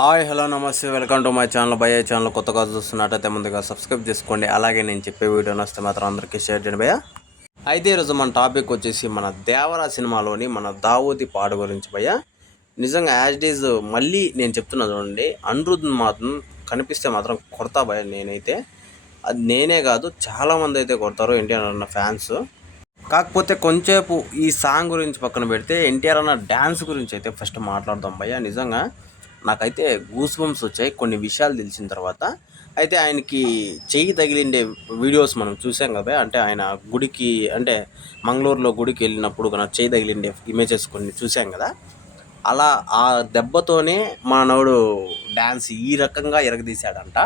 Hi hello నమస్తే welcome to my channel భయ్య channel కొత్తగా చూస్తున్నట్టయితే ముందుగా సబ్స్క్రైబ్ చేసుకోండి. అలాగే నేను చెప్పే వీడియో నచ్చితే మాత్రం అందరికీ షేర్ చేయండి భయ్య. అయితే ఈరోజు మన టాపిక్ వచ్చేసి మన దేవరా సినిమాలోని మన దావూది పాట గురించి భయ్య. నిజంగా యాజ్ డీజ్ మళ్ళీ నేను చెప్తున్నా చూడండి, అనిరుద్ధ్ మాత్రం కనిపిస్తే మాత్రం కొడతా భయ్య. నేనైతే అది నేనే కాదు చాలామంది అయితే కొడతారు ఎన్టీఆర్ అన్న ఫ్యాన్స్. కాకపోతే కొంచెంసేపు ఈ సాంగ్ గురించి పక్కన పెడితే ఎన్టీఆర్ అన్న డ్యాన్స్ గురించి అయితే ఫస్ట్ మాట్లాడదాం భయ్య. నిజంగా నాకైతే గూస్ బంప్స్ వచ్చాయి కొన్ని విషయాలు తెలిసిన తర్వాత. అయితే ఆయనకి చెయ్యి తగిలిండే వీడియోస్ మనం చూసాం కదా, అంటే ఆయన గుడికి అంటే మంగళూరులో గుడికి వెళ్ళినప్పుడు కన్నా చెయ్యి తగిలిండే ఇమేజెస్ కొన్ని చూసాం కదా. అలా ఆ దెబ్బతోనే మానవుడు డ్యాన్స్ ఈ రకంగా ఎరగదీశాడంట.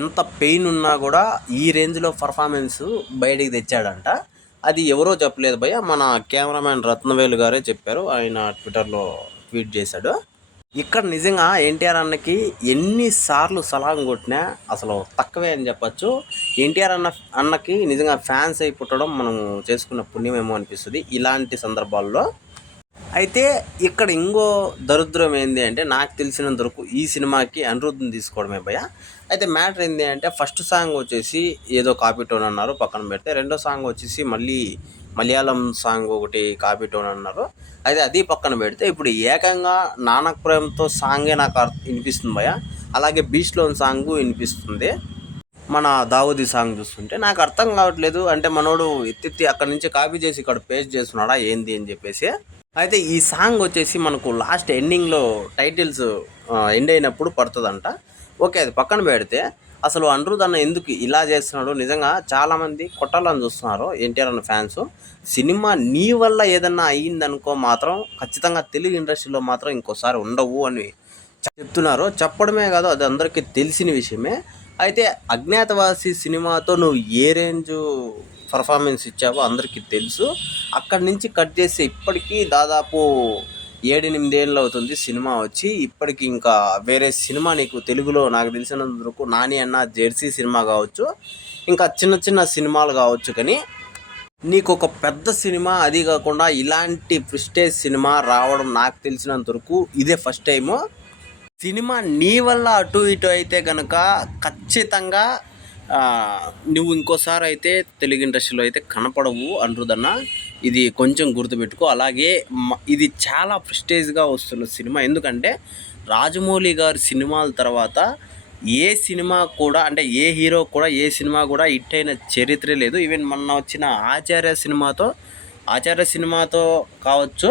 ఎంత పెయిన్ ఉన్నా కూడా ఈ రేంజ్లో పర్ఫార్మెన్స్ బయటికి తెచ్చాడంట. అది ఎవరో చెప్పలేదు భయ్య, మన కెమెరామ్యాన్ రత్నవేలు గారే చెప్పారు. ఆయన ట్విట్టర్లో ట్వీట్ చేశాడు. ఇక్కడ నిజంగా ఎన్టీఆర్ అన్నకి ఎన్నిసార్లు సలాం కొట్టినా అసలు తక్కువే అని చెప్పచ్చు. ఎన్టీఆర్ అన్నకి నిజంగా ఫ్యాన్స్ అయి పుట్టడం మనం చేసుకున్న పుణ్యమేమో అనిపిస్తుంది ఇలాంటి సందర్భాల్లో. అయితే ఇక్కడ ఇంకో దరిద్రం ఏంది అంటే, నాకు తెలిసినంత వరకు ఈ సినిమాకి అనిరుద్ధ్ని తీసుకోవడమే భయ. అయితే మ్యాటర్ ఏంది అంటే, ఫస్ట్ సాంగ్ వచ్చేసి ఏదో కాపీ టోన్ అన్నారు పక్కన పెడితే, రెండో సాంగ్ వచ్చేసి మళ్ళీ మలయాళం సాంగ్ ఒకటి కాపీ టోన్ అన్నారు. అయితే అది పక్కన పెడితే ఇప్పుడు ఏకంగా నానక్ ప్రేమతో సాంగే నాకు వినిపిస్తుంది భయ. అలాగే బీచ్లోని సాంగ్ వినిపిస్తుంది. మన దావూది సాంగ్ చూస్తుంటే నాకు అర్థం కావట్లేదు, అంటే మనోడు ఎత్తి అక్కడి నుంచి కాపీ చేసి ఇక్కడ పేస్ట్ చేస్తున్నాడా ఏంది అని చెప్పేసి. అయితే ఈ సాంగ్ వచ్చేసి మనకు లాస్ట్ ఎండింగ్లో టైటిల్స్ ఎండ్ అయినప్పుడు పడుతుందంట. ఓకే, అది పక్కన పెడితే అసలు అనిరుద్ధ్ అన్న ఎందుకు ఇలా చేస్తున్నాడు, నిజంగా చాలామంది కొట్టాలని చూస్తున్నారు ఎన్టీఆర్ అన్న ఫ్యాన్స్. సినిమా నీ వల్ల ఏదన్నా అయ్యిందనుకో మాత్రం ఖచ్చితంగా తెలుగు ఇండస్ట్రీలో మాత్రం ఇంకోసారి ఉండవు అని చెప్తున్నారు. చెప్పడమే కాదు, అది అందరికీ తెలిసిన విషయమే. అయితే అజ్ఞాతవాసి సినిమాతో నువ్వు ఏ రేంజ్ పర్ఫార్మెన్స్ ఇచ్చావో అందరికీ తెలుసు. అక్కడి నుంచి కట్ చేసి ఇప్పటికీ దాదాపు 7-8 ఏళ్ళు అవుతుంది సినిమా వచ్చి. ఇప్పటికి ఇంకా వేరే సినిమా నీకు తెలుగులో నాకు తెలిసినంత వరకు నాని అన్న జెర్సీ సినిమా కావచ్చు, ఇంకా చిన్న చిన్న సినిమాలు కావచ్చు, కానీ నీకు ఒక పెద్ద సినిమా, అది కాకుండా ఇలాంటి ప్రెస్టేజ్ సినిమా రావడం నాకు తెలిసినంత వరకు ఇదే ఫస్ట్ టైము. సినిమా నీ వల్ల అటు ఇటు అయితే కనుక ఖచ్చితంగా నువ్వు ఇంకోసారి అయితే తెలుగు ఇండస్ట్రీలో అయితే కనపడవు అనిరుద్ధ్ అన్న, ఇది కొంచెం గుర్తుపెట్టుకో. అలాగే ఇది చాలా ప్రెస్టేజ్గా వస్తున్న సినిమా. ఎందుకంటే రాజమౌళి గారి సినిమాల తర్వాత ఏ సినిమా కూడా, అంటే ఏ హీరో కూడా ఏ సినిమా కూడా హిట్ అయిన చరిత్రే లేదు. ఈవెన్ మొన్న వచ్చిన ఆచార్య సినిమాతో కావచ్చు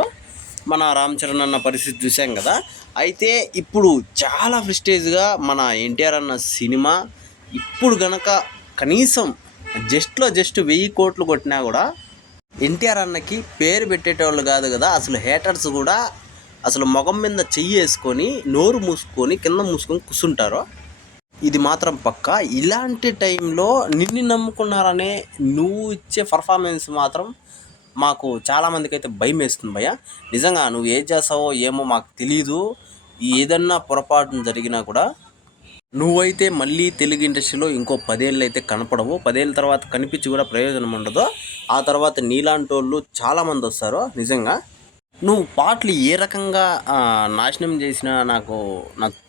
మన రామ్ చరణ్ అన్న పరిస్థితి చూసాం కదా. అయితే ఇప్పుడు చాలా ప్రెస్టేజ్గా మన ఎన్టీఆర్ అన్న సినిమా ఇప్పుడు గనక కనీసం జస్ట్ 1000 కోట్లు కొట్టినా కూడా ఎన్టీఆర్ అన్నకి పేరు పెట్టేటోళ్ళు కాదు కదా, అసలు హేటర్స్ కూడా అసలు మొగం మీద చెయ్యి వేసుకొని నోరు మూసుకొని కింద మూసుకొని కూర్చుంటారు. ఇది మాత్రం పక్క. ఇలాంటి టైంలో నిన్ను నమ్ముకున్నారనే నువ్వు ఇచ్చే పర్ఫార్మెన్స్ మాత్రం మాకు చాలామందికి అయితే భయం వేస్తుంది భయ్య. నిజంగా నువ్వు ఏం చేస్తావో ఏమో మాకు తెలీదు. ఏదన్నా పొరపాటు జరిగినా కూడా నువ్వైతే మళ్ళీ తెలుగు ఇండస్ట్రీలో ఇంకో 10 ఏళ్ళు అయితే కనపడవు. 10 ఏళ్ళ తర్వాత కనిపించి కూడా ప్రయోజనం ఉండదు. ఆ తర్వాత నీలాంటి వాళ్ళు చాలామంది వస్తారు. నిజంగా నువ్వు పాటలు ఏ రకంగా నాశనం చేసినా నాకు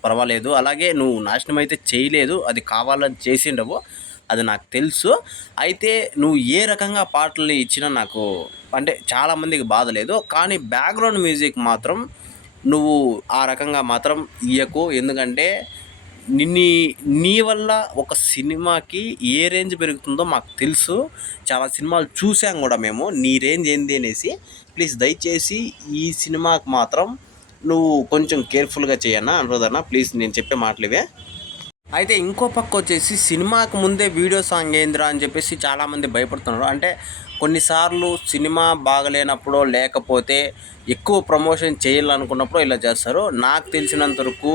పర్వాలేదు. అలాగే నువ్వు నాశనం అయితే చేయలేదు, అది కావాలని చేసిండవు, అది నాకు తెలుసు. అయితే నువ్వు ఏ రకంగా పాటలు ఇచ్చినా నాకు అంటే చాలామందికి బాధ లేదు. కానీ బ్యాక్గ్రౌండ్ మ్యూజిక్ మాత్రం నువ్వు ఆ రకంగా మాత్రం ఇయ్యకు. ఎందుకంటే నీ వల్ల ఒక సినిమాకి ఏ రేంజ్ పెరుగుతుందో మాకు తెలుసు. చాలా సినిమాలు చూసాం కూడా మేము, నీ రేంజ్ ఏంది అనేసి. ప్లీజ్ దయచేసి ఈ సినిమాకి మాత్రం నువ్వు కొంచెం కేర్ఫుల్గా చేయన్నా అనిరుద్ధ్ అన్న, ప్లీజ్, నేను చెప్పే మాటలు ఇవే. అయితే ఇంకో పక్క వచ్చేసి సినిమాకు ముందే వీడియో సాంగ్ ఏందిరా అని చెప్పేసి చాలామంది భయపడుతున్నారు. అంటే కొన్నిసార్లు సినిమా బాగలేనప్పుడు లేకపోతే ఎక్కువ ప్రమోషన్ చేయాలనుకున్నప్పుడు ఇలా చేస్తారు. నాకు తెలిసినంత వరకు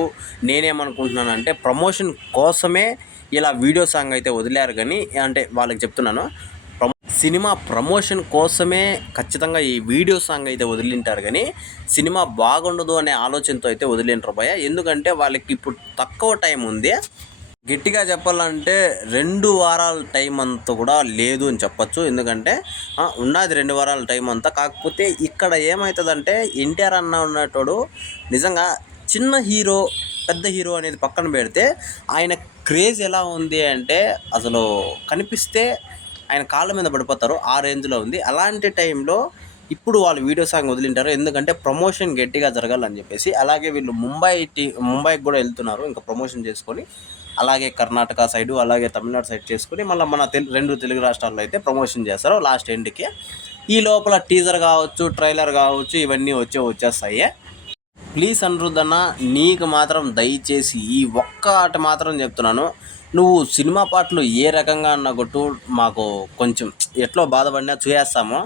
నేనేమనుకుంటున్నానంటే ప్రమోషన్ కోసమే ఇలా వీడియో సాంగ్ అయితే వదిలేరు. కానీ అంటే వాళ్ళకి చెప్తున్నాను, సినిమా ప్రమోషన్ కోసమే ఖచ్చితంగా ఈ వీడియో సాంగ్ అయితే వదిలింటారు. కానీ సినిమా బాగుండదు అనే ఆలోచనతో అయితే వదిలింటారు భయ్య. ఎందుకంటే వాళ్ళకి ఇప్పుడు తక్కువ టైం ఉంది. గట్టిగా చెప్పాలంటే 2 వారాల టైం అంతా కూడా లేదు అని చెప్పచ్చు. ఎందుకంటే ఉన్నది 2 వారాల టైం అంతా. కాకపోతే ఇక్కడ ఏమవుతుందంటే ఎన్టీఆర్ అన్న ఉన్నటోడు నిజంగా చిన్న హీరో పెద్ద హీరో అనేది పక్కన పెడితే ఆయన క్రేజ్ ఎలా ఉంది అంటే అసలు కనిపిస్తే ఆయన కాళ్ళ మీద పడిపోతారు, ఆ రేంజ్లో ఉంది. అలాంటి టైంలో ఇప్పుడు వాళ్ళు వీడియో సాంగ్ వదిలింటారు, ఎందుకంటే ప్రమోషన్ గట్టిగా జరగాలని చెప్పేసి. అలాగే వీళ్ళు ముంబైకి కూడా వెళ్తున్నారు ఇంకా ప్రమోషన్ చేసుకొని, అలాగే కర్ణాటక సైడు అలాగే తమిళనాడు సైడ్ చేసుకొని మళ్ళీ మన రెండు తెలుగు రాష్ట్రాల్లో అయితే ప్రమోషన్ చేస్తారు లాస్ట్ ఎండ్కి. ఈ లోపల టీజర్ కావచ్చు, ట్రైలర్ కావచ్చు, ఇవన్నీ వచ్చేస్తాయి. ప్లీజ్ అనిరుద్ధ్ అన్న, నీకు మాత్రం దయచేసి ఈ ఒక్క ఆట మాత్రం చెప్తున్నాను, నువ్వు సినిమా పాటలు ఏ రకంగా అన్న కొట్టు, మాకు కొంచెం ఎట్లో బాధపడినా చూసేస్తాము.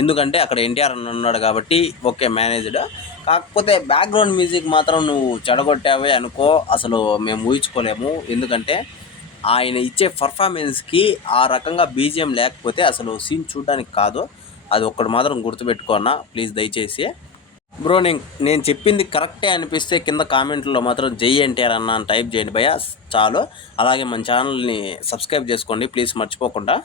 ఎందుకంటే అక్కడ ఎన్టీఆర్ అన్న ఉన్నాడు కాబట్టి ఓకే మేనేజ్డ్. కాకపోతే బ్యాక్గ్రౌండ్ మ్యూజిక్ మాత్రం నువ్వు చెడగొట్టావే అనుకో, అసలు మేము ఊహించుకోలేము. ఎందుకంటే ఆయన ఇచ్చే పర్ఫార్మెన్స్కి ఆ రకంగా బీజిఎం లేకపోతే అసలు సీన్ చూడడానికి కాదు. అది ఒక్కటి మాత్రం గుర్తుపెట్టుకో అన్న, ప్లీజ్ దయచేసి. బ్రో, నేను చెప్పింది కరెక్టే అనిపిస్తే కింద కామెంట్లో మాత్రం జై ఎన్టీఆర్ అన్న అని టైప్ చేయండి భయ్యా, చాలు. అలాగే మన ఛానల్ని సబ్స్క్రైబ్ చేసుకోండి ప్లీజ్, మర్చిపోకుండా.